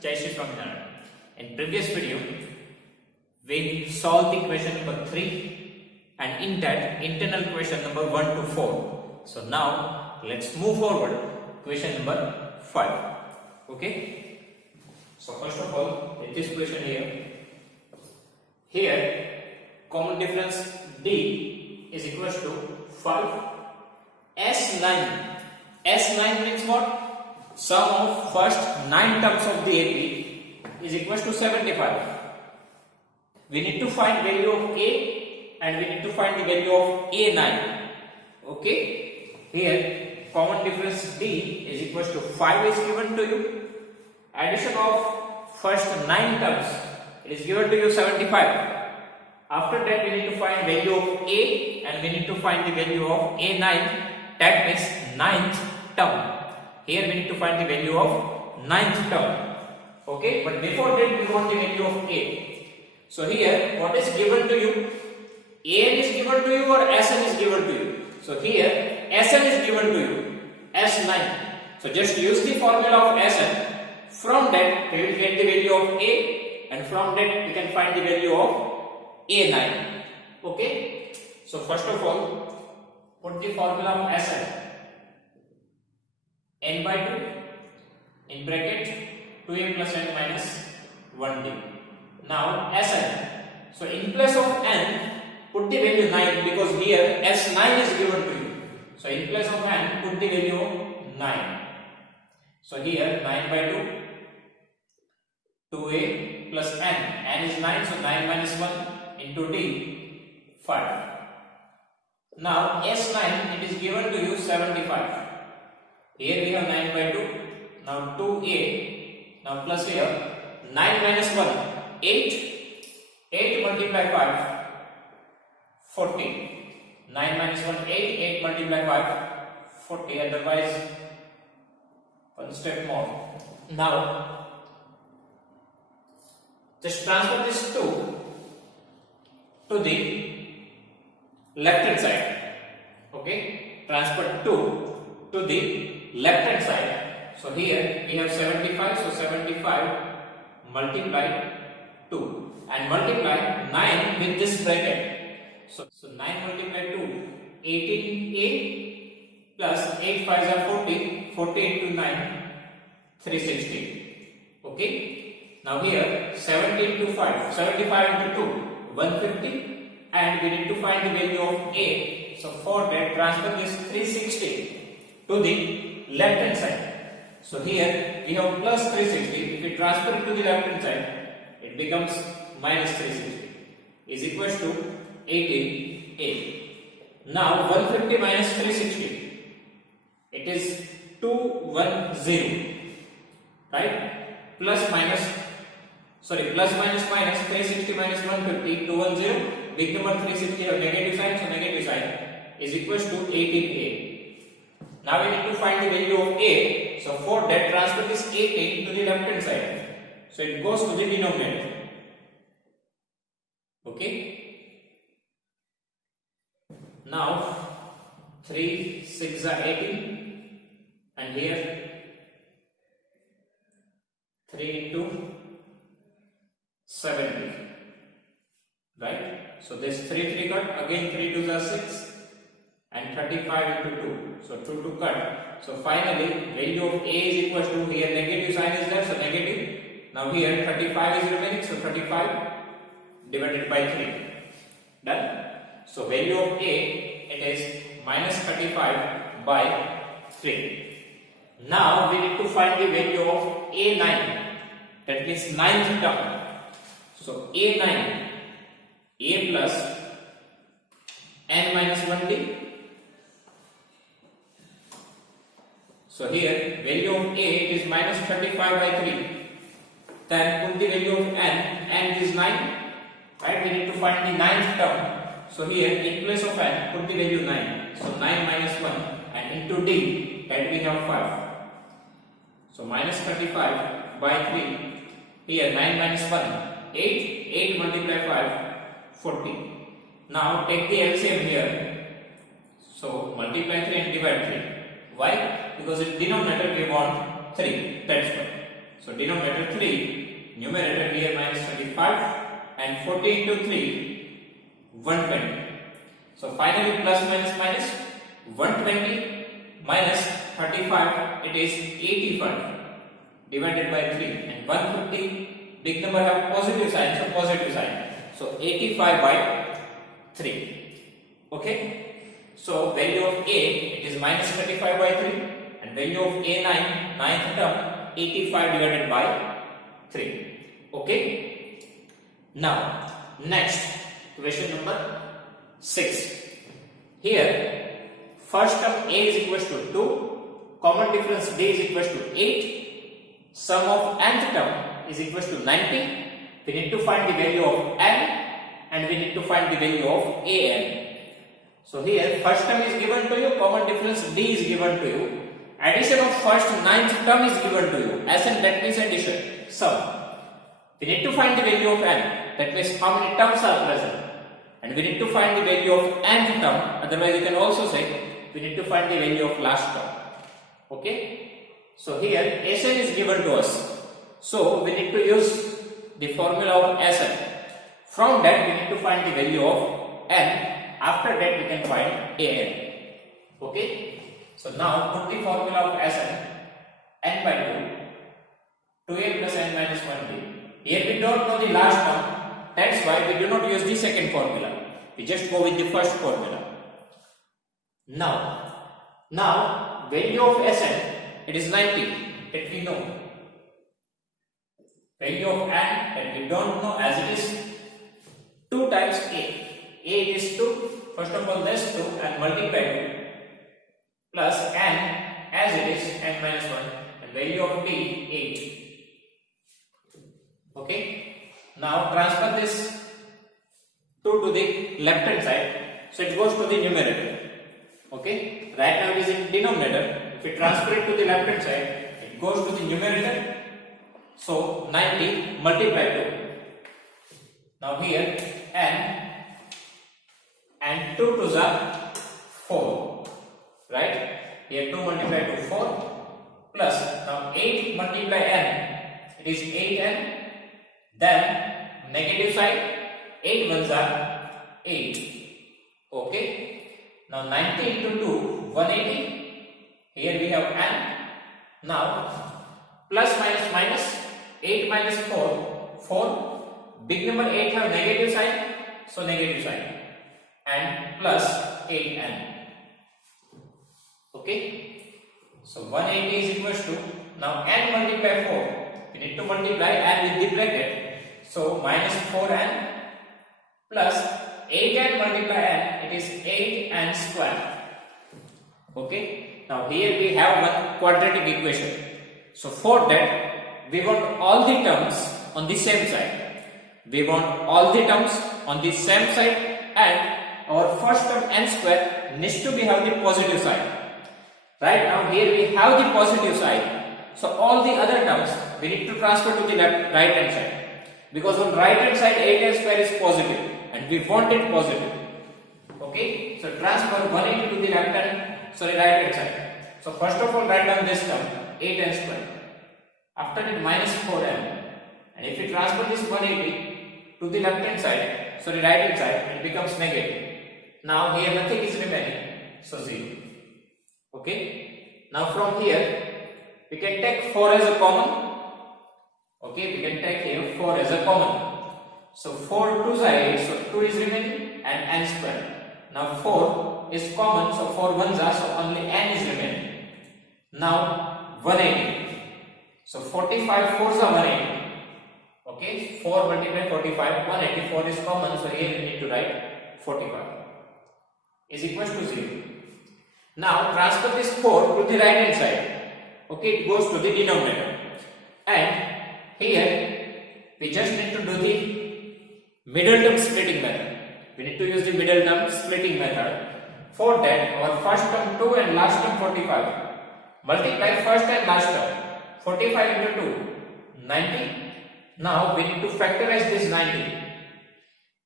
Jai Shri Swaminarayan. In previous video, we solved the question number 3 and in that internal question number 1 to 4. So now let's move forward question number 5. Okay. So first of all, in this question here common difference D is equals to 5. S9 means what? Sum of first 9 terms of the AP is equals to 75. We need to find value of A and we need to find the value of A9. Okay. Here common difference D is equals to 5 is given to you. Addition of first 9 terms, it is given to you 75. After that we need to find value of A and we need to find the value of A9, that means 9th term. Here we need to find the value of 9th term. Okay, but before that we want the value of A. So here what is given to you? AN is given to you or SN is given to you? So here SN is given to you, S9. So just use the formula of SN. From that we will get the value of A and from that we can find the value of A9. Okay. So first of all, put the formula of Sn. N by 2 in bracket 2a plus n minus 1d. Now Sn. So in place of n, put the value 9 because here S9 is given to you. So in place of n, put the value of 9. So here 9 by 2, 2a plus n. N is 9, so 9 minus 1 into d, 5. Now S9, it is given to you 75. Here we have 9 by 2. Now 2a. Now plus here 9 minus 1, 8. 8 multiply 5, 40. 9 minus 1, 8. 8 multiply 5, 40. Otherwise, one step more. Now, just transfer this 2 to the left hand side. Okay, transfer 2 to the left hand side. So here we have 75. So 75 multiply 2 and multiply 9 with this bracket. So 9 multiply 2, 18a plus 8 5s are 40. 40 into 9, 360. Okay. Now here 70 into 5, 75 into 2, 150. And we need to find the value of A. So for that, transfer this 360 to the left hand side. So here we have plus 360. If we transfer it to the left hand side, it becomes minus 360 is equals to 18a. Now 150 minus 360, it is 210, right? Plus minus 360 minus 150, 210. Big number 360 have negative sign, so negative sign is equals to 18a. Now we need to find the value of a. So for that, transfer this 18 to the left hand side. So it goes to the denominator. Okay. Now 3 6 are 18, and here 3 into 70. Right? So this 3 cut, again 3 2s are 6 and 35 into 2. So 2 to cut. So finally value of A is equals to, here negative sign is there, so negative. Now here 35 is remaining, so 35 divided by 3. Done? So value of A, it is minus 35 by 3. Now we need to find the value of A9. That means 9th term. So A9. A plus n minus 1d. So here value of A is minus 35 by 3. Then put the value of n is 9. Right? We need to find the 9th term. So here in place of n, put the value 9. So 9 minus 1 and into d, that we have 5. So minus 35 by 3. Here 9 minus 1, 8. 8 multiply 5. 40. Now take the LCM here. So multiply 3 and divide 3. Why? Because in denominator we want 3. That's why. So denominator 3, numerator here minus 25, and 40 into 3, 120. So finally plus minus minus 120 minus 35, it is 85 divided by 3, and 150, big number have positive sign, so positive sign. So 85 by 3. Okay. So value of A, it is minus 35 by 3, and value of A9, ninth term, 85 divided by 3. Okay. Now next question number 6. Here first term A is equals to 2, common difference D is equals to 8, sum of nth term is equals to 90. We need to find the value of n, and we need to find the value of an. So here first term is given to you, common difference D is given to you, addition of first ninth term is given to you, Sn, that means addition, sum. We need to find the value of n, that means how many terms are present, and we need to find the value of nth term, otherwise you can also say we need to find the value of last term. Okay. So here Sn is given to us, so we need to use the formula of Sn. From that we need to find the value of n. After that we can find an. Okay. So now put the formula of Sn, n by 2, 2a plus n minus 1b. Here we don't know the last term, that's why we do not use the second formula. We just go with the first formula. Now value of Sn, it is 90, that we know. Value of n that we don't know, as it is 2 times a. A is 2, first of all this 2 and multiply 2 plus n as it is n minus 1, and value of d 8. Okay. Now transfer this 2 to the left hand side, so it goes to the numerator. Okay. Right now it is in denominator. If we transfer it to the left hand side, it goes to the numerator. So 90 multiply 2. Now here n and 2 to the 4, right? Here 2 multiply to 4 plus, now 8 multiply n, it is 8n, then negative side, 8 ones are 8. Okay. Now 90 into 2, 180. Here we have n. Now plus minus minus, 8 minus 4, 4. Big number 8 have negative sign, so negative sign, and plus 8n. Okay. So 180 is equals to, now n multiply 4. We need to multiply n with the bracket. So minus 4n plus 8n multiply n, it is 8n square. Okay. Now here we have one quadratic equation. So for that we want all the terms on the same side. We want all the terms on the same side, and our first term n square needs to be have the positive side. Right now here we have the positive side, so all the other terms we need to transfer to the right hand side, because on right hand side 8n square is positive and we want it positive. Okay, so transfer 180 to the right hand side. So first of all write down this term 8n square, after that minus 4n, and if we transfer this 180 to the right hand side, it becomes negative. Now here nothing is remaining, so 0. Okay. Now from here we can take 4 as a common. Okay, we can take here 4 as a common. So 4 2s are 8, so 2 is remaining, and n square. Now 4 is common, so 4 1s are, so only n is remaining. Now 180. So 45 4s are 180. Okay, 4 multiply 45, 184 is common, so here we need to write 45 is equal to 0. Now transfer this 4 to the right hand side. Okay, it goes to the denominator, and here we just need to do the middle term splitting method. We need to use the middle term splitting method. For that, our first term 2 and last term 45. Multiply first and last term. 45 into 2, 90. Now we need to factorize this 90.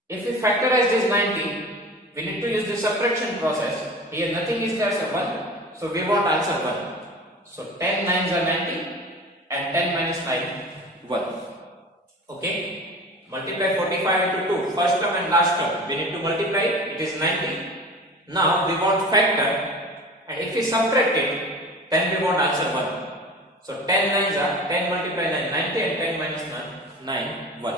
If we factorize this 90, we need to use the subtraction process. Here nothing is there, so 1. So we want answer 1. So 10 9s are 90, and 10 minus 9 1. Okay, multiply 45 into 2, first term and last term, we need to multiply, it is 90. Now we want factor, and if we subtract it, then we want answer 1. So 10 nines are 10 multiply 9 90, and 10 minus 9 1.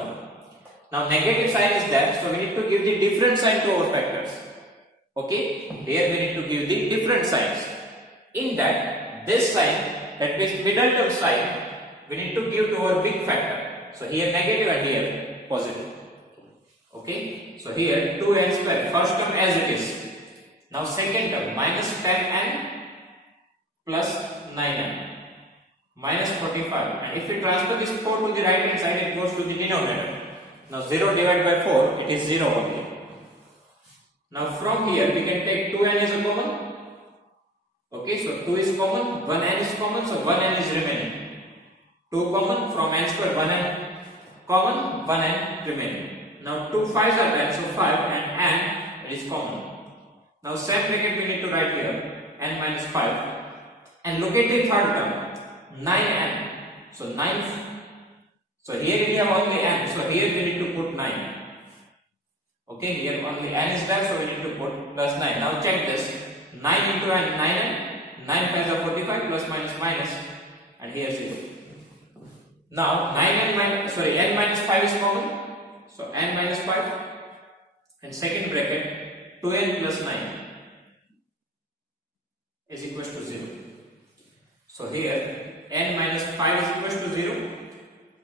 Now negative sign is there, so we need to give the different sign to our factors. Okay, here we need to give the different signs. In that, this sign, that means middle term sign, we need to give to our big factor. So here negative and here positive. Okay, so here 2n square, first term as it is. Now second term, minus 10n plus 9n minus 45, and if we transfer this 4 to the right hand side, it goes to the denominator. Now 0 divided by 4, it is 0 only. Now from here we can take 2n as a common. Okay, so 2 is common, 1n is common, so 1n is remaining. 2 common, from n square 1n common, 1n remaining. Now 2 5s are there, so 5 and n is common. Now same bracket we need to write here, n minus 5, and look at the third term, 9n. So 9, so here we have only n, so here we need to put 9. Okay, here only n is there, so we need to put plus 9. Now check this, 9 into n, 9n, 9 5s are 45, plus minus minus, and here 0. Now 9n minus, sorry, n minus 5 is common, so n minus 5, and second bracket 2n plus 9 is equals to 0. So here n minus 5 is equals to 0,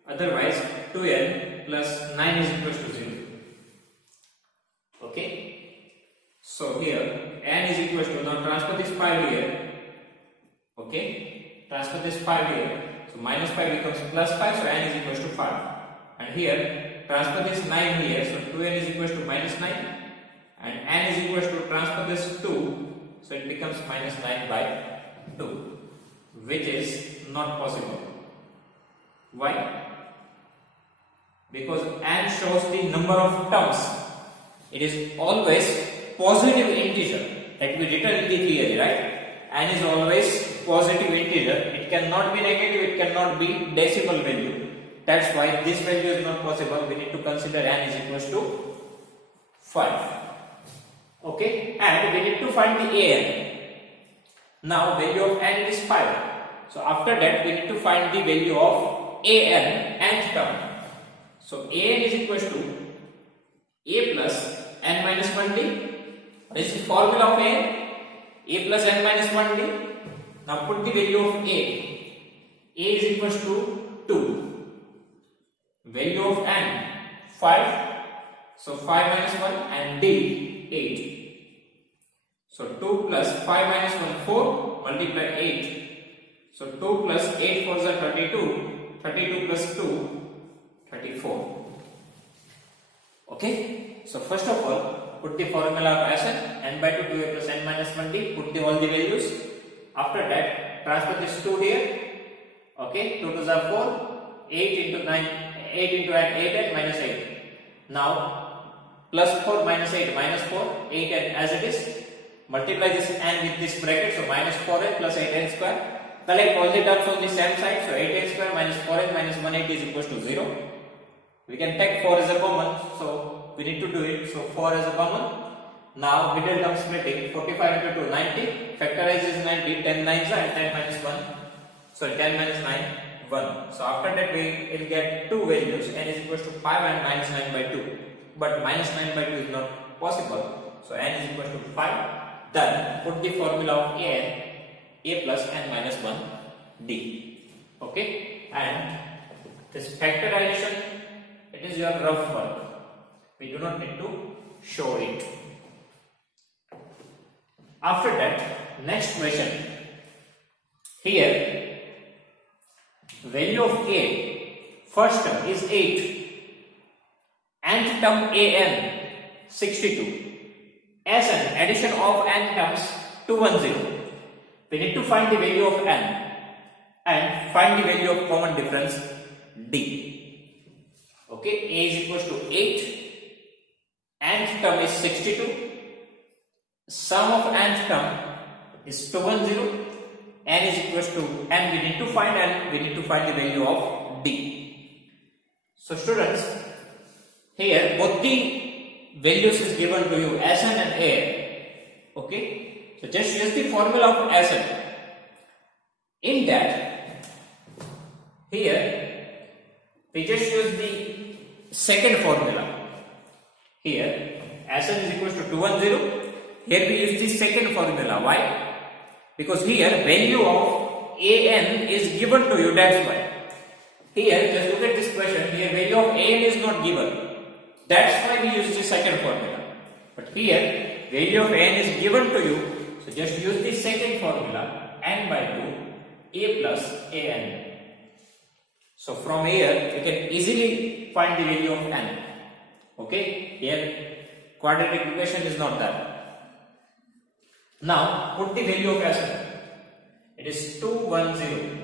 otherwise 2n plus 9 is equals to 0. Okay, so here n is equals to, now transfer this 5 here. Okay, transfer this 5 here, so minus 5 becomes plus 5, so n is equals to 5. And here transfer this 9 here, so 2n is equals to minus 9, and n is equals to, transfer this 2, so it becomes minus 9 by 2, which is not possible. Why? Because n shows the number of terms. It is always positive integer that we written in the theory, right? N is always positive integer. It cannot be negative, it cannot be decimal value. That's why this value is not possible. We need to consider n is equals to 5. Okay, and we need to find the an. Now value of n is 5. So after that we need to find the value of an, nth term. So an is equals to a plus n minus 1d. This is the formula of a plus n minus 1d. Now put the value of a is equals to 2. Value of n 5. So 5 minus 1, and d 8. So 2 plus 5 minus 1 4, multiply 8. So 2 plus 8 4 is 32. 32 plus 2 34. Okay, so first of all put the formula of Sn, n by 2 2a plus n minus 1d, put all the values. After that transfer this 2 here. Okay, 2 2s are 4, 8 into 9, 8 into n, 8n minus 8. Now plus 4 minus 8 minus 4, 8n as it is. Multiply this n with this bracket, so minus 4n plus 8n square. Collect all the terms on the same side, so 8n square minus 4n minus 180 is equals to 0. We can take 4 as a common, so we need to do it. So 4 as a common. Now middle term splitting, 45 into 2 90, factorize is 90, 10 9s and 10 minus 1, so 10 minus 9 1. So after that we will get two values, n is equals to 5 and minus 9 by 2, but minus 9 by 2 is not possible, so n is equals to 5. Then put the formula of an, a plus n minus 1 d. Okay, and this factorization, it is your rough work. We do not need to show it. After that, next question. Here, value of a, first term is 8, nth term an 62, Sn, addition of n terms 210. We need to find the value of n and find the value of common difference d. Okay, a is equals to 8, nth term is 62, sum of nth term is 210, n is equals to n we need to find, and we need to find the value of d. So students, here both the values is given to you, Sn and An. Okay, so just use the formula of Sn. In that, here we just use the second formula. Here Sn is equals to 210. Here we use the second formula. Why? Because here value of An is given to you, that's why. Here just look at this question. Here value of An is not given. That's why we use the second formula. But here value of An is given to you. So just use the second formula, n by 2 a plus An. So from here you can easily find the value of n. Okay, here quadratic equation is not there. Now put the value of Sn. It is 210.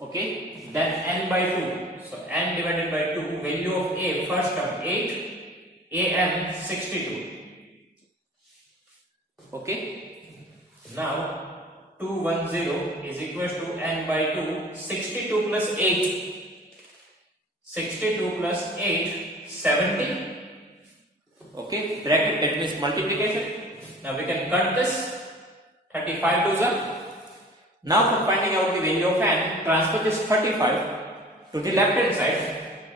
Okay, then n by 2. So n divided by 2, value of a first term 8, An 62. Okay, now 210 is equals to n by 2, 62 plus 8. 62 plus 8, 70. Okay, bracket, that means multiplication. Now we can cut this. 35 to 0. Now for finding out the value of n, transfer this 35 to the left hand side.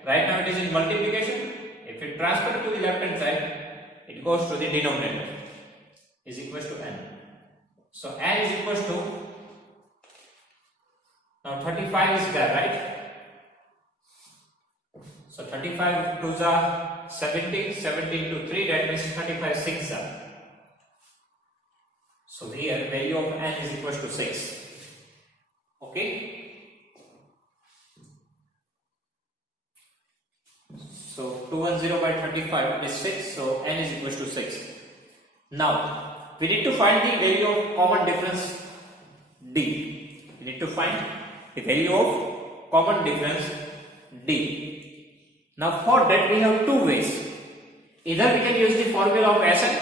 Right now it is in multiplication. If you transfer it to the left hand side, it goes to the denominator, is equals to n. So n is equals to, now 35 is there, right? So 35 to the 17, 17 to 3, that means 35 6 are. So here value of n is equals to 6. Okay. So 210 by 35 is 6. So n is equals to 6. Now we need to find the value of common difference d. We need to find the value of common difference d. Now for that we have two ways. Either we can use the formula of Sn,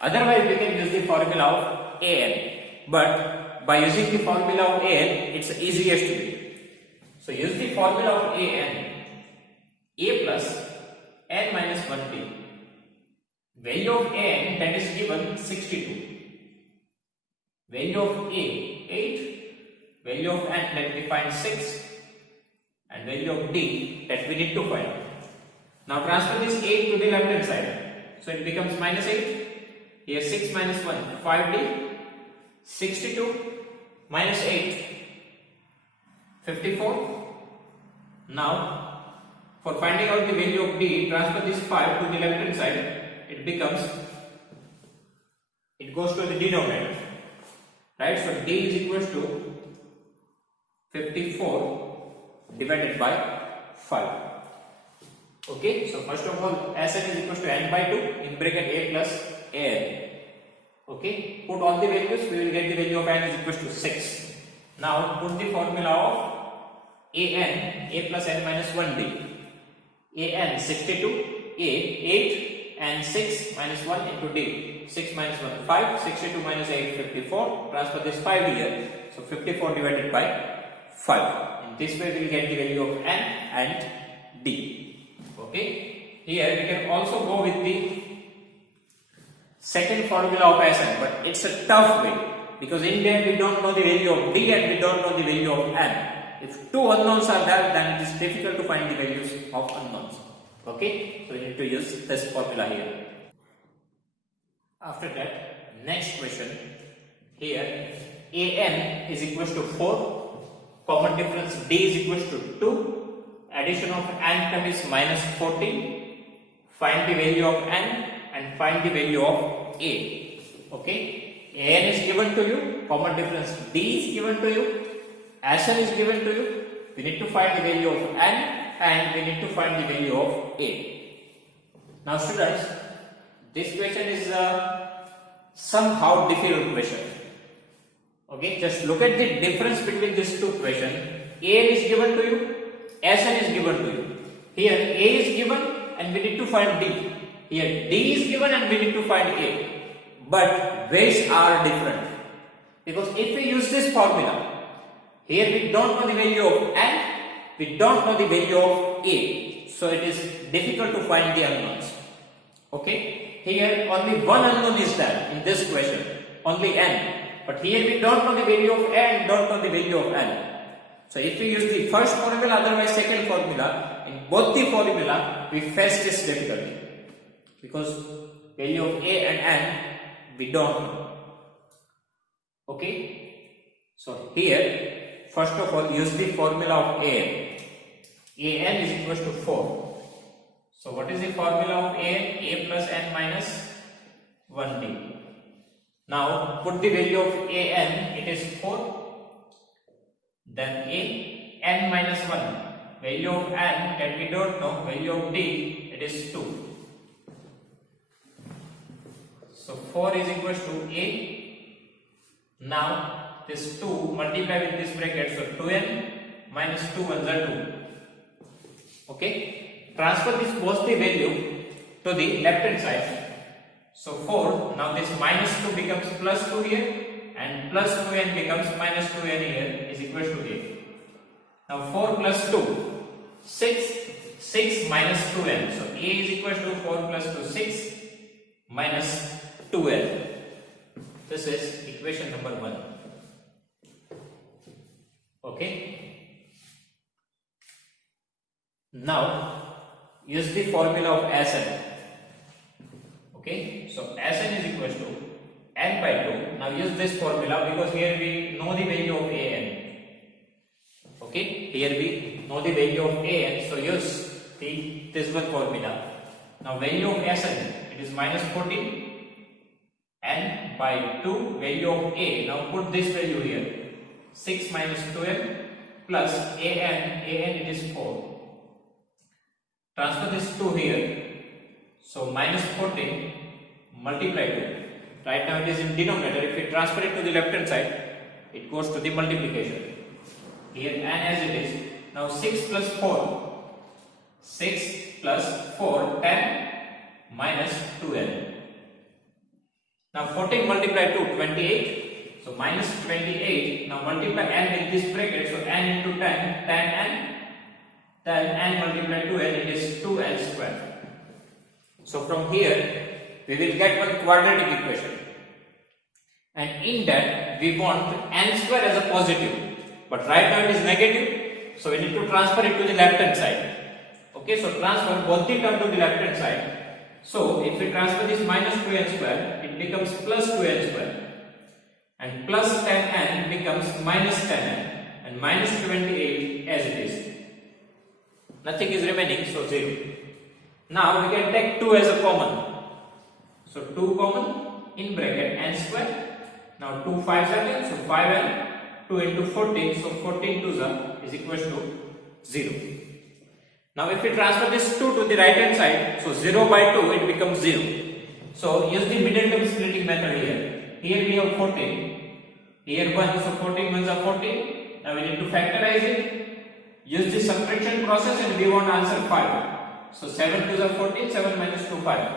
otherwise we can use the formula of An. But by using the formula of An, it's the easiest way. So use the formula of An, a plus n minus 1d. Value of n, that is given 62. Value of a 8. Value of n, that we find 6. And value of d, that we need to find. Now transfer this 8 to the left hand side. So it becomes minus 8. Here 6 minus 1, 5d. 62 minus 8, 54. Now for finding out the value of d, transfer this 5 to the left hand side. It becomes, it goes to the denominator, right? So d is equals to 54 divided by 5. Okay, so first of all Sn is equals to n by 2 in bracket a plus An. Okay, put all the values, we will get the value of n is equals to 6. Now put the formula of An, a plus n minus 1d. An 62, a 8, and 6 minus 1 into d. 6 minus 1, 5, 62 minus 8, 54. Transfer this 5 here. So 54 divided by 5. In this way we will get the value of n and d. Okay, here we can also go with the second formula of Sn, but it's a tough way because in there we don't know the value of d and we don't know the value of n. If two unknowns are there, then it is difficult to find the values of unknowns. Okay, so we need to use this formula here. After that, next question. Here An is equals to 4, common difference d is equals to 2, addition of n term is minus 14. Find the value of n and find the value of a. Okay, An is given to you, common difference d is given to you, Sn is given to you. We need to find the value of n and we need to find the value of a. Now students, this question is somehow difficult question. Okay, just look at the difference between these two questions. An is given to you, Sn is given to you. Here a is given and we need to find d. Here d is given and we need to find a. But ways are different. Because if we use this formula, here we don't know the value of n, we don't know the value of a, so it is difficult to find the unknowns. Okay, here only one unknown is there in this question, only n, but here we don't know the value of n, don't know the value of n. So if we use the first formula, otherwise second formula, in both the formula we face this difficulty, because value of a and n we don't know. Okay, so here first of all use the formula of an. An is equals to 4. So what is the formula of an? A plus n minus 1d. Now put the value of an, it is 4. Then a, n minus 1. Value of n that we don't know, value of d, it is 2. So 4 is equals to a. Now this 2 multiply with this bracket, so 2n minus 2 ones are 2. Okay, transfer this positive value to the left hand side. So 4, now this minus 2 becomes plus 2 here, and plus 2n becomes minus 2n here, is equals to a. Now 4 plus 2, 6 minus 2n. So a is equals to 4 plus 2, 6 minus 2n. This is equation number 1. Okay. Now use the formula of Sn. Okay, so Sn is equals to n by 2. Now use this formula because here we know the value of an. Okay, here we know the value of an, so use this one formula. Now value of Sn, it is minus 14. N by 2, value of a. Now put this value here. 6 minus 12 plus an it is 4. Transfer this 2 here. So minus 14 multiply 2. Right now it is in denominator. If we transfer it to the left hand side, it goes to the multiplication. Here n as it is. Now 6 plus 4. 6 plus 4, 10 minus 2n. Now 14 multiply 2, 28. So minus 28. Now multiply n with this bracket. So n into 10, 10n. Then n multiply 2n, it is 2n square. So from here we will get one quadratic equation, and in that we want n square as a positive, but right now it is negative, so we need to transfer it to the left hand side. Okay, so transfer both the term to the left hand side. So if we transfer this minus 2n square, it becomes plus 2n square, and plus 10n becomes minus 10n, and minus 28 as it is. Nothing is remaining, so 0. Now we can take 2 as a common. So 2 common in bracket n square. Now 2 5 seconds, so 5n. 2 into 14, so 14 2 is equals to 0. Now if we transfer this 2 to the right hand side, so 0 by 2 it becomes 0. So use the middle term splitting method here. Here we have 14. Here 1, so 14 ones are 14. Now we need to factorize it. Use the subtraction process and we want answer 5. So 7 2s are 14, 7 minus 2, 5.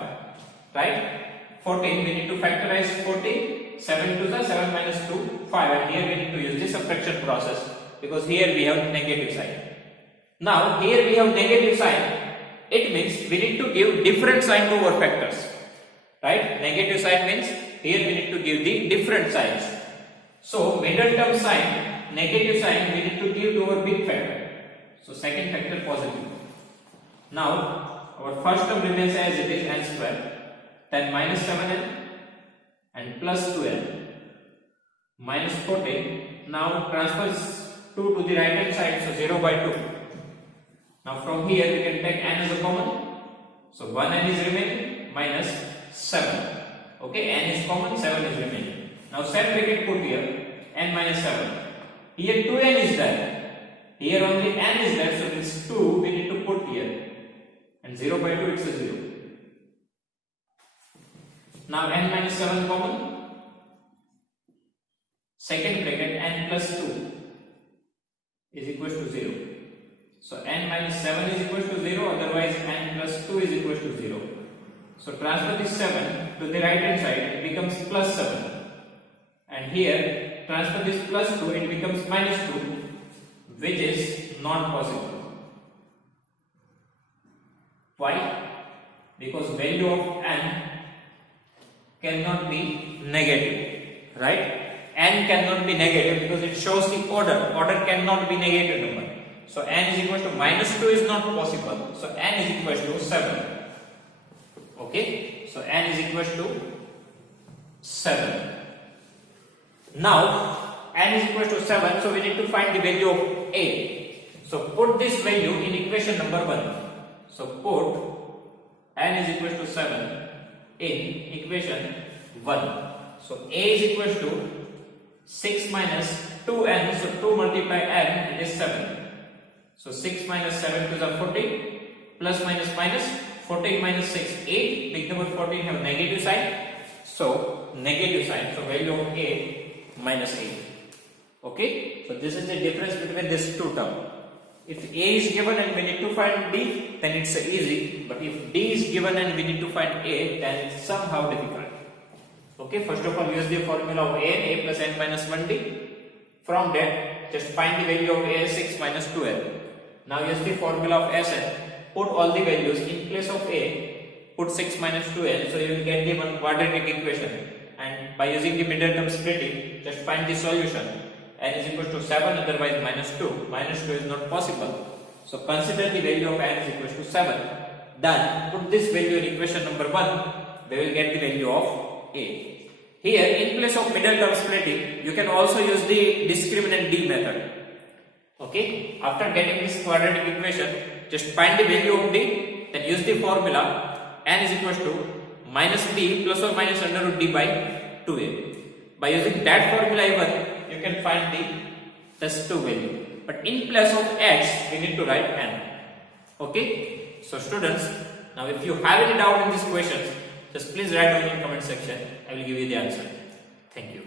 Right? 14, we need to factorize 14. 7 2s are 7 minus 2, 5. And here we need to use the subtraction process because here we have negative sign. Now here we have negative sign. It means we need to give different sign to our factors. Right? Negative sign means here we need to give the different signs. So middle term sign, negative sign we need to give to our big factor. So second factor positive. Now our first term remains as it is, n square. Then minus 7n and plus 2n minus 14. Now transfers 2 to the right hand side, so 0 by 2. Now from here we can take n as a common. So 1n is remaining minus 7. Okay, n is common, 7 is remaining. Now set bracket put here, n minus 7. Here 2n is there. Here only n is there, so this 2 we need to put here. And 0 by 2 it's a 0. Now n minus 7 common. Second bracket n plus 2 is equals to 0. So n minus 7 is equals to 0, otherwise n plus 2 is equals to 0. So transfer this 7 to the right hand side, it becomes plus 7. And here transfer this plus 2, it becomes minus 2, which is not possible. Why? Because value of n cannot be negative, right? N cannot be negative because it shows the order. Order cannot be negative number. So n is equal to minus 2 is not possible. So n is equal to 7. Okay? So n is equal to 7. Now n is equal to 7, so we need to find the value of a. So put this value in equation number 1. So put n is equal to 7 in equation 1. So a is equal to 6 minus 2n, so 2 multiply n, it is 7. So 6 minus 7 to the 14, plus minus minus, 14 minus 6, 8, big number 14 have negative sign, so negative sign, so value of a minus 8. Okay, so this is the difference between these two terms. If a is given and we need to find b, then it's easy, but if d is given and we need to find a, then it's somehow difficult. Okay, first of all, use the formula of a plus n minus 1d. From that, just find the value of a as 6 minus 2n. Now use the formula of Sn. Put all the values in place of a. Put 6 minus 2n, so you will get the one quadratic equation. And by using the middle term splitting, just find the solution. N is equal to 7, otherwise minus 2. Minus 2 is not possible. So consider the value of n is equal to 7. Then put this value in equation number 1. We will get the value of a. Here, in place of middle term splitting, you can also use the discriminant d method. Okay, after getting this quadratic equation, just find the value of d, then use the formula n is equal to minus b plus or minus under root d by 2a. By using that formula even, you can find the test 2 value. But in place of x, we need to write n. Okay, so students, now if you have any doubt in these questions, just please write down in comment section. I will give you the answer. Thank you.